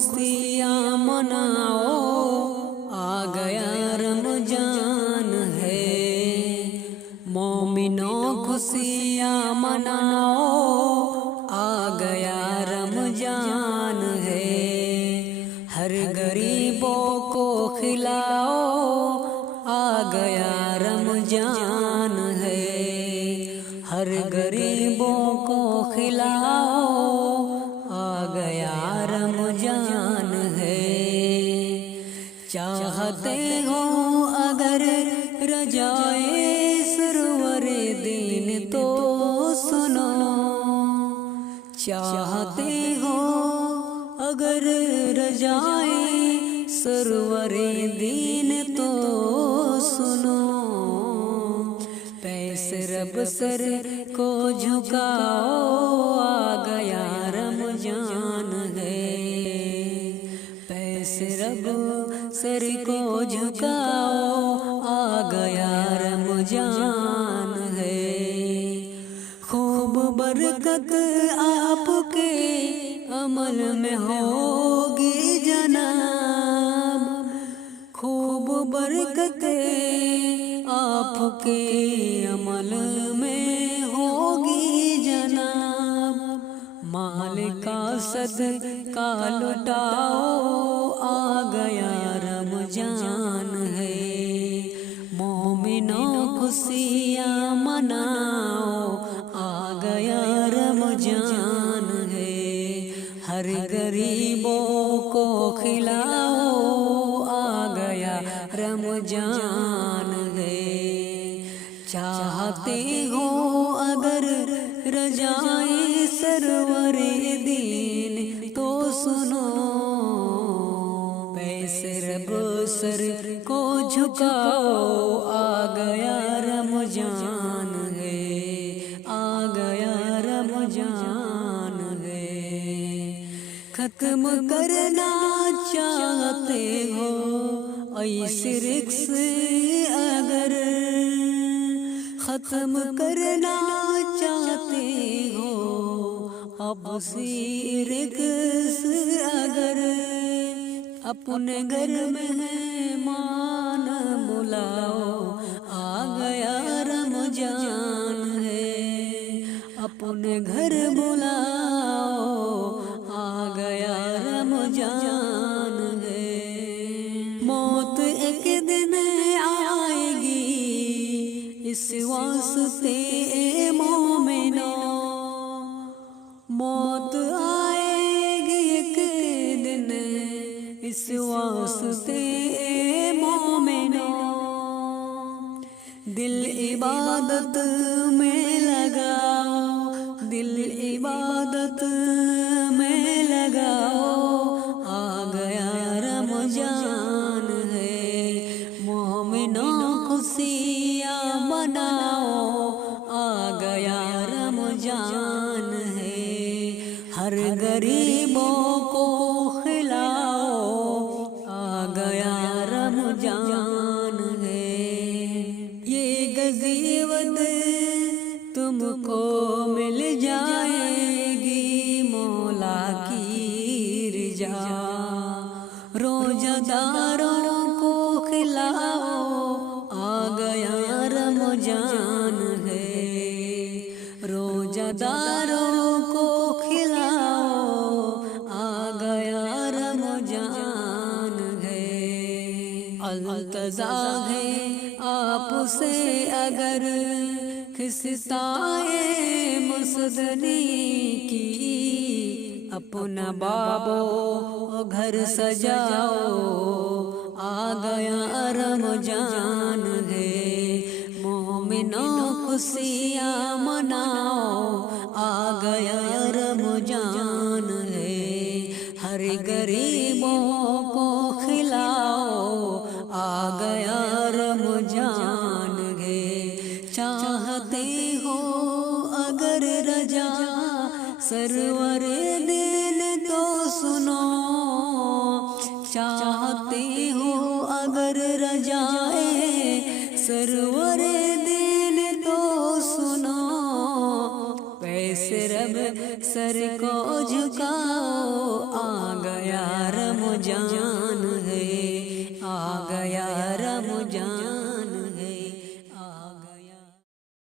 खुशियाँ मनाओ, आ गया रमजान है। मोमिनों खुशियाँ मनाओ, आ गया रमजान है। हर गरीबों को खिलाओ, आ गया रमजान है। हर गरीबों को खिलाओ, आ गया रमजान है। चाहते हो अगर रजाए सरवरे दीन तो सुनो। चाहते हो अगर रजाए सरवरे दीन तो सुनो। पैसे रब सर को झुकाओ, आ गया रमजान है। पैसे रब सर को झुकाओ, आ गया रमजान है। खूब बरकत आपके अमल में होगी जनाब। खूब बरकत आपके अमल में होगी जनाब। माल का सदका लुटाओ, आ गया रमजान है। मोमिनों खुशियाँ मनाओ, आ गया रमजान है। हर गरीबों को खिलाओ, आ गया रमजान है। चाहते हो अगर रजाए सरवरे दीन तो सुनो। पैसे रब सर को झुकाओ, आ गया रमजान है। आ गया रमजान है। खत्म करना चाहते हो ऐसे रिक्स अगर, खत्म करना चाहते हो अब रिक्स अगर। अपने घर में मेहमान बुलाओ, आ गया रमजान है। अपने घर बुलाओ, आ गया रमजान है। मौत एक दिन आएगी, इस वास्ते मोमिनो। मौत आएगी एक दिन, इस वास्ते मोमिनो। दिल इबादत में लगाओ, दिल इबादत में लगाओ, आ गया रमजान है। मोमिनों खुशियाँ मनाओ, आ गया रमजान है। हर गरीबों को खिलाओ, आ गया रमजान है। ये गजीवत तुमको मिल जाएगी मौला की रिजा। रोजादारों को खिलाओ, आ गया रमजान है। रोजादारों को खिलाओ, आ गया रमजान है। अल्तज़ा है आपसे अगर खिस्साए मुसदनी की। अपना बाबो घर सजाओ, आ गया रमजान है। मोमिनों खुशियाँ मनाओ, आ गया रमजान है। हर गरीबों को खिलाओ, आ गया रमजान है। चाहते हो अगर रजा सरवर दिन तो सुनो। चाहते हो अगर रजाए सरवर दिन तो सुनो। पैसे रब सर को झुकाओ, आ गया جان